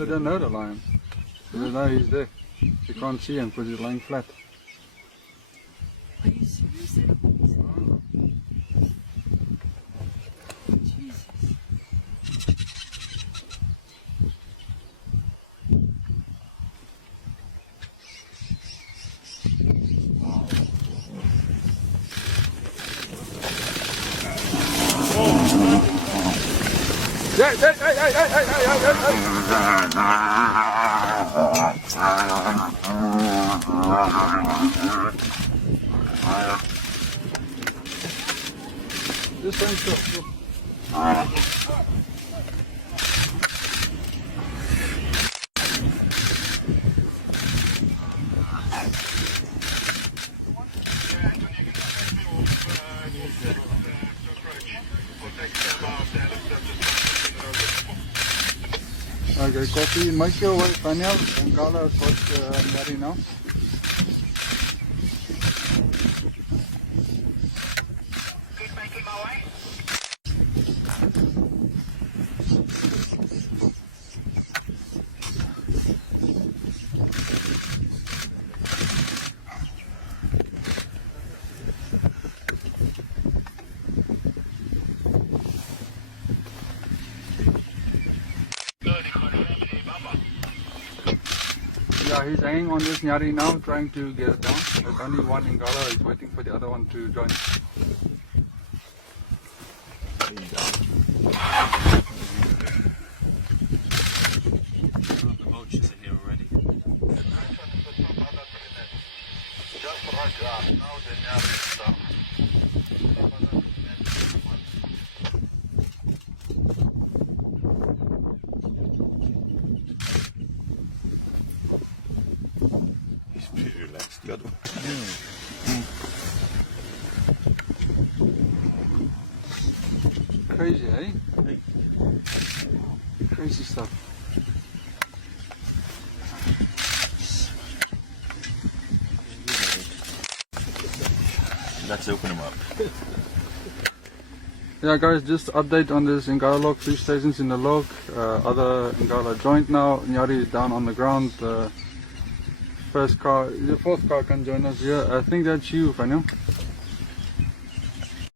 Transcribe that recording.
They don't know the lion. They don't know he's there. You can't see him because he's lying flat. Are you serious? Jesus. Hey, hey, hey, hey, hey, hey, Just stand still. Okay, copy. Make your way, Daniel. Bengala has got Mary now. Keep making my way. Yeah, he's hanging on this Nyari now, trying to get it down. There's only one Ingala. He's waiting for the other one to join. The vultures are here already. Just right now, the nearest stuff. He's pretty relaxed. Good one. Crazy, eh? Crazy stuff. Let's open him up. Yeah, guys, just update on this Ingala log. 3 stations in the log. Other Ingala joined now. Nyari is down on the ground. The fourth car can join us here. I think that's you, Faniel.